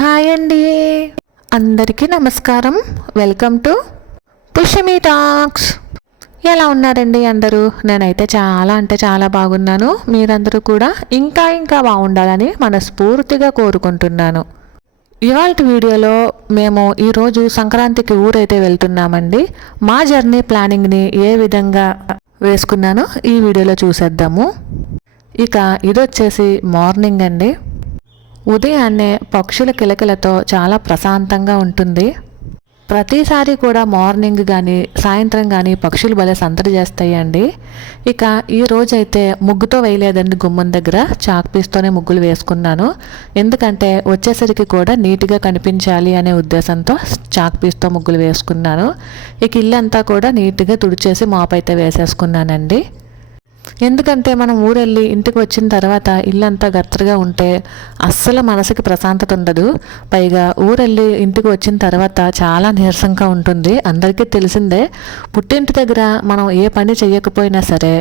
Hi అండి. అందరికీ నమస్కారం. Welcome to Pushyami talks. ఎలా ఉన్నారండి అందరూ? నేనైతే చాలా అంటే చాలా బాగున్నాను. మీరందరూ కూడా ఇంకా ఇంకా బాగుండాలని మనస్ఫూర్తిగా కోరుకుంటున్నాను. ఇవాళ వీడియోలో మేము ఈరోజు సంక్రాంతికి ఊరైతే వెళ్తున్నామండి. మా జర్నీ ప్లానింగ్ని ఏ విధంగా వేసుకున్నానో ఈ వీడియోలో చూసేద్దాము. ఇక ఇది వచ్చేసి మార్నింగ్ అండి. ఉదయాన్నే పక్షుల కిలకిలతో చాలా ప్రశాంతంగా ఉంటుంది. ప్రతిసారి కూడా మార్నింగ్ కానీ సాయంత్రం కానీ పక్షులు భలే సందడి చేస్తాయండి. ఇక ఈ రోజైతే ముగ్గుతో వేయలేదండి గుమ్మం దగ్గర. చాక్ పీస్తోనే ముగ్గులు వేసుకున్నాను. ఎందుకంటే వచ్చేసరికి కూడా నీట్గా కనిపించాలి అనే ఉద్దేశంతో చాక్ పీస్తో ముగ్గులు వేసుకున్నాను. ఇక ఇల్లంతా కూడా నీట్గా తుడిచేసి మాప్ అయితే వేసేసుకున్నానండి. ఎందుకంటే మనం ఊరెళ్ళి ఇంటికి వచ్చిన తర్వాత ఇల్లంతా గత్తరగా ఉంటే అస్సలు మనసుకి ప్రశాంతత ఉండదు. పైగా ఊరెళ్ళి ఇంటికి వచ్చిన తర్వాత చాలా నీరసంగా ఉంటుంది. అందరికీ తెలిసిందే పుట్టింటి దగ్గర మనం ఏ పని చేయకపోయినా సరే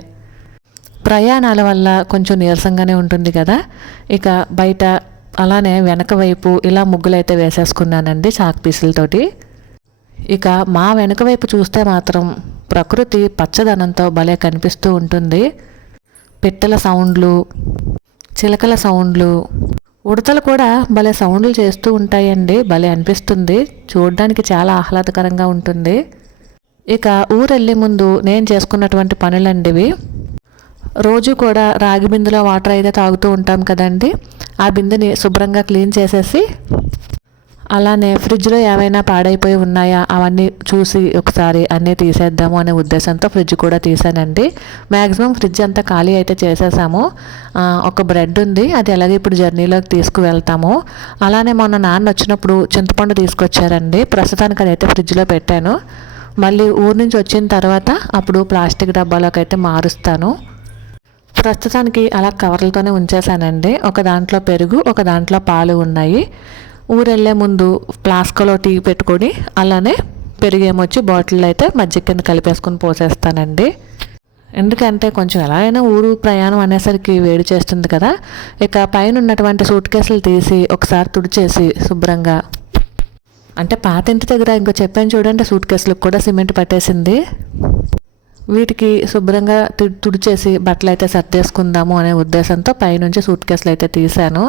ప్రయాణాల వల్ల కొంచెం నీరసంగానే ఉంటుంది కదా. ఇక బయట అలానే వెనక వైపు ఇలా ముగ్గులైతే వేసేసుకున్నానండి చాక్ పీసులతోటి. ఇక మా వెనక వైపు చూస్తే మాత్రం ప్రకృతి పచ్చదనంతో భలే కనిపిస్తూ ఉంటుంది. పిట్టల సౌండ్లు చిలకల సౌండ్లు ఉడతలు కూడా భలే సౌండ్లు చేస్తూ ఉంటాయండి. భలే అనిపిస్తుంది. చూడడానికి చాలా ఆహ్లాదకరంగా ఉంటుంది. ఇక ఊరెళ్ళే ముందు నేను చేసుకున్నటువంటి పనులండి ఇవి రోజు కూడా రాగి బిందెలో వాటర్ అయితే తాగుతూ ఉంటాం కదండి. ఆ బిందెని శుభ్రంగా క్లీన్ చేసేసి అలానే ఫ్రిడ్జ్లో ఏమైనా పాడైపోయి ఉన్నాయా అవన్నీ చూసి ఒకసారి అన్నీ తీసేద్దాము అనే ఉద్దేశంతో ఫ్రిడ్జ్ కూడా తీసానండి. మ్యాక్సిమం ఫ్రిడ్జ్ అంతా ఖాళీ అయితే చేసేసాము. ఒక బ్రెడ్ ఉంది అది ఎలాగే ఇప్పుడు జర్నీలోకి తీసుకువెళ్తాము. అలానే మొన్న నాన్న వచ్చినప్పుడు చింతపండు తీసుకొచ్చారండి ప్రస్తుతానికి అదైతే ఫ్రిడ్జ్లో పెట్టాను. మళ్ళీ ఊరు నుంచి వచ్చిన తర్వాత అప్పుడు ప్లాస్టిక్ డబ్బాలోకి అయితే మారుస్తాను. ప్రస్తుతానికి అలా కవర్లతోనే ఉంచేసానండి. ఒక దాంట్లో పెరుగు ఒక దాంట్లో పాలు ఉన్నాయి. ఊరెళ్ళే ముందు ఫ్లాస్క్లో టీ పెట్టుకొని అలానే పెరిగేమొచ్చి బాటిల్ అయితే మజ్జిగ కింద కలిపేసుకొని పోసేస్తానండి. ఎందుకంటే కొంచెం ఎలా అయినా ఊరు ప్రయాణం అనేసరికి వేడి చేస్తుంది కదా ఇక పైన ఉన్నటువంటి సూట్ కేసులు తీసి ఒకసారి తుడిచేసి శుభ్రంగా. అంటే పాత ఇంటి దగ్గర ఇంకో చెప్పాను చూడండి సూట్ కేసులకు కూడా సిమెంట్ పట్టేసింది. వీటికి శుభ్రంగా తుడిచేసి బట్టలు అయితే సర్దేసుకుందాము అనే ఉద్దేశంతో పైనుంచి సూట్ కేసులు అయితే తీశాను.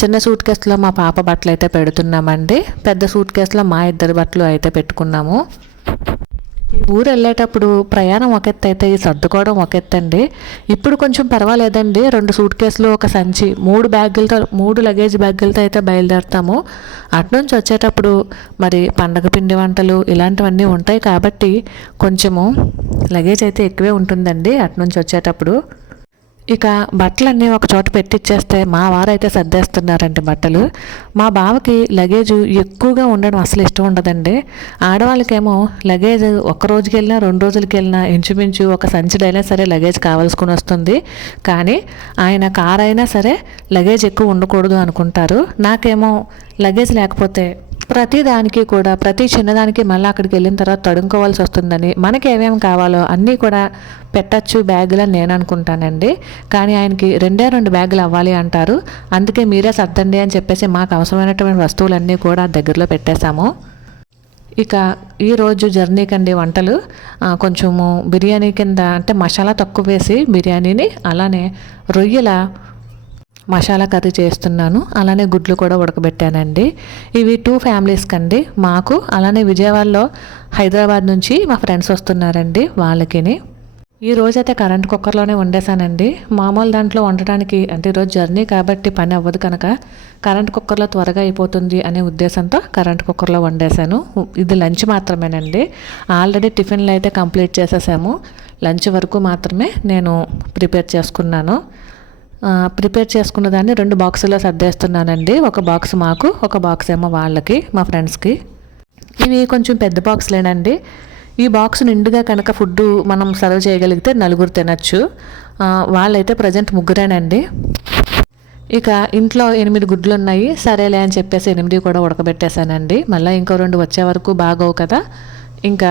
చిన్న సూట్ కేసులో మా పాప బట్టలు అయితే పెడుతున్నామండి. పెద్ద సూట్ కేసులో మా ఇద్దరు బట్టలు అయితే పెట్టుకున్నాము. ఊరు వెళ్ళేటప్పుడు ప్రయాణం ఒక ఎత్తు అయితే ఈ సర్దుకోవడం ఒక ఎత్తు అండి. ఇప్పుడు కొంచెం పర్వాలేదండి. రెండు సూట్ కేసులు ఒక సంచి మూడు బ్యాగులతో మూడు లగేజ్ బ్యాగులతో అయితే బయలుదేరుతాము. అటునుంచి వచ్చేటప్పుడు మరి పండగ పిండి వంటలు ఇలాంటివన్నీ ఉంటాయి కాబట్టి కొంచెము లగేజ్ అయితే ఎక్కువే ఉంటుందండి అటునుంచి వచ్చేటప్పుడు. ఇక బట్టలన్నీ ఒక చోట పెట్టిచ్చేస్తే మా వారైతే సర్దేస్తున్నారండి బట్టలు. మా బావకి లగేజ్ ఎక్కువగా ఉండడం అసలు ఇష్టం ఉండదండి. ఆడవాళ్ళకేమో లగేజ్ ఒక రోజుకి వెళ్ళినా రెండు రోజులకి వెళ్ళినా ఇంచుమించు ఒక సంచిడైనా సరే లగేజ్ కావాల్సుకుని వస్తుంది. కానీ ఆయన కార్ అయినా సరే లగేజ్ ఎక్కువ ఉండకూడదు అనుకుంటారు. నాకేమో లగేజ్ లేకపోతే ప్రతి దానికి కూడా ప్రతి చిన్నదానికి మళ్ళీ అక్కడికి వెళ్ళిన తర్వాత తడుముకోవాల్సి వస్తుందని మనకి ఏమేమి కావాలో అన్నీ కూడా పెట్టచ్చు బ్యాగులు అని నేను అనుకుంటానండి. కానీ ఆయనకి రెండే రెండు బ్యాగులు అవ్వాలి అంటారు. అందుకే మీరే సర్దండి అని చెప్పేసి మాకు అవసరమైనటువంటి వస్తువులన్నీ కూడా దగ్గరలో పెట్టేశాము. ఇక ఈరోజు జర్నీకండి వంటలు. కొంచెము బిర్యానీ కింద అంటే మసాలా తక్కువ వేసి బిర్యానీని అలానే రొయ్యల మసాలా కర్రీ చేస్తున్నాను. అలానే గుడ్లు కూడా ఉడకబెట్టానండి. ఇవి టూ ఫ్యామిలీస్ కండి. మాకు అలానే విజయవాడలో హైదరాబాద్ నుంచి మా ఫ్రెండ్స్ వస్తున్నారండి వాళ్ళకిని. ఈ రోజైతే కరెంట్ కుక్కర్లోనే వండేసానండి మామూలు దాంట్లో వండటానికి అంటే ఈరోజు జర్నీ కాబట్టి పని అవ్వదు కనుక కరెంట్ కుక్కర్లో త్వరగా అయిపోతుంది అనే ఉద్దేశంతో కరెంట్ కుక్కర్లో వండేశాను. ఇది లంచ్ మాత్రమేనండి. ఆల్రెడీ టిఫిన్లు అయితే కంప్లీట్ చేసేసాము. లంచ్ వరకు మాత్రమే నేను ప్రిపేర్ చేసుకున్నాను. ప్రిపేర్ చేసుకున్న దాన్ని రెండు బాక్సుల్లో సర్దేస్తున్నానండి. ఒక బాక్స్ మాకు ఒక బాక్స్ ఏమో వాళ్ళకి మా ఫ్రెండ్స్కి. ఇవి కొంచెం పెద్ద బాక్స్లేనండి. ఈ బాక్స్ నిండుగా కనుక ఫుడ్ మనం సర్వ్ చేయగలిగితే నలుగురు తినచ్చు. వాళ్ళైతే ప్రజెంట్ ముగ్గురేనండి. ఇక ఇంట్లో ఎనిమిది గుడ్లు ఉన్నాయి సరేలే అని చెప్పేసి ఎనిమిది కూడా ఉడకబెట్టేశానండి. మళ్ళీ ఇంకో రెండు వచ్చే వరకు బాగోవు కదా. ఇంకా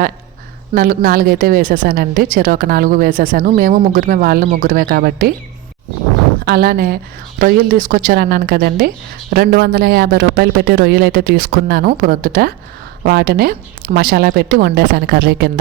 నలుగు నాలుగైతే వేసేసానండి. చెరొక నాలుగు వేసేసాను. మేము ముగ్గురమే వాళ్ళు ముగ్గురమే కాబట్టి. అలానే రొయ్యలు తీసుకొచ్చారన్నాను కదండి. రెండు వందల యాభై రూపాయలు పెట్టి రొయ్యలు అయితే తీసుకున్నాను ప్రొద్దుట. వాటిని మసాలా పెట్టి వండేసాను కర్రీ కింద.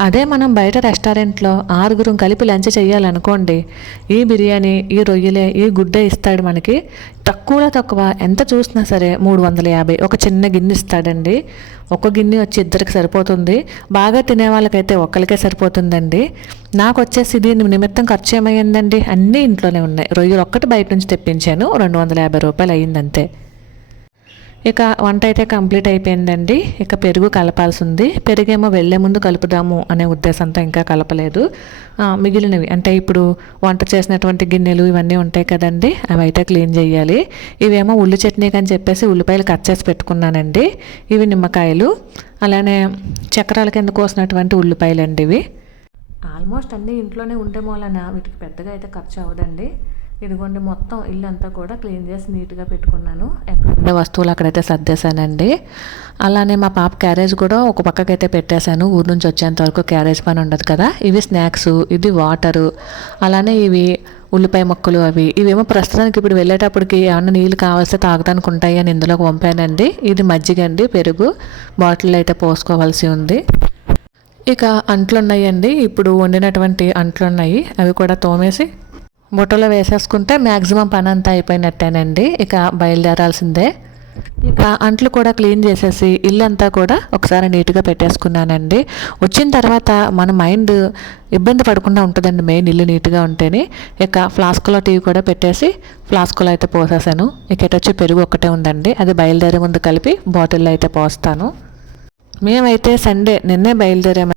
అదే మనం బయట రెస్టారెంట్లో ఆరుగురం కలిపి లంచ్ చేయాలనుకోండి ఈ బిర్యానీ ఈ రొయ్యలే ఈ గుడ్డే ఇస్తాడు మనకి. తక్కువలో తక్కువ ఎంత చూసినా సరే మూడు వందల యాభై. ఒక చిన్న గిన్నె ఇస్తాడండి. ఒక గిన్నె వచ్చి ఇద్దరికి సరిపోతుంది. బాగా తినే వాళ్ళకైతే ఒక్కరికే సరిపోతుందండి. నాకు వచ్చేసి దీని నిమిత్తం ఖర్చు ఏమైందండి? అన్నీ ఇంట్లోనే ఉన్నాయి. రొయ్యలు ఒక్కటి బయట నుంచి తెప్పించాను. రెండు వందల యాభై రూపాయలు అయ్యిందంతే. ఇక వంట అయితే కంప్లీట్ అయిపోయిందండి. ఇక పెరుగు కలపాల్సి ఉంది పెరుగేమో వెళ్ళే ముందు కలుపుదాము అనే ఉద్దేశంతో ఇంకా కలపలేదు. మిగిలినవి అంటే ఇప్పుడు వంట చేసినటువంటి గిన్నెలు ఇవన్నీ ఉంటాయి కదండి అవి అయితే క్లీన్ చేయాలి. ఇవేమో ఉల్లి చట్నీకి అని చెప్పేసి ఉల్లిపాయలు కట్ చేసి పెట్టుకున్నానండి. ఇవి నిమ్మకాయలు అలానే చక్రాల కింద కోసినటువంటి ఉల్లిపాయలు అండి ఇవి. ఆల్మోస్ట్ అన్నీ ఇంట్లోనే ఉండే మూలన వీటికి పెద్దగా అయితే ఖర్చు అవ్వదండి. ఇదిగోండి మొత్తం ఇల్లు అంతా కూడా క్లీన్ చేసి నీట్గా పెట్టుకున్నాను. ఎక్కడ వస్తువులు అక్కడైతే సర్దేశానండి. అలానే మా పాప క్యారేజ్ కూడా ఒక పక్కకైతే పెట్టేశాను. ఊరు నుంచి వచ్చేంత వరకు క్యారేజ్ పని ఉండదు కదా. ఇవి స్నాక్స్ ఇది వాటరు అలానే ఇవి ఉల్లిపాయ మొక్కలు అవి. ఇవేమో ప్రస్తుతానికి ఇప్పుడు వెళ్ళేటప్పటికి ఏమన్నా నీళ్ళు కావాల్సి తాగడానికి ఉంటాయి అని ఇందులోకి పంపానండి. ఇది మజ్జిగ అండి పెరుగు. బాటిల్ అయితే పోసుకోవాల్సి ఉంది. ఇక అంట్లున్నాయండి. ఇప్పుడు వండినటువంటి అంట్లు ఉన్నాయి అవి కూడా తోమేసి బుట్టలో వేసేసుకుంటే మ్యాక్సిమం పని అంతా అయిపోయినట్టేనండి. ఇక బయలుదేరాల్సిందే. ఇక అంట్లు కూడా క్లీన్ చేసేసి ఇల్లు అంతా కూడా ఒకసారి నీట్గా పెట్టేసుకున్నానండి. వచ్చిన తర్వాత మన మైండ్ ఇబ్బంది పడకుండా ఉంటుందండి మెయిన్ ఇల్లు నీట్గా ఉంటేనే. ఇక ఫ్లాస్క్లో టీ కూడా పెట్టేసి ఫ్లాస్క్లో అయితే పోసేసాను. ఇక వచ్చి పెరుగు ఒక్కటే ఉందండి. అది బయలుదేరే ముందు కలిపి బాటిల్లో అయితే పోస్తాను. మేమైతే సండే నిన్నే బయలుదేరాము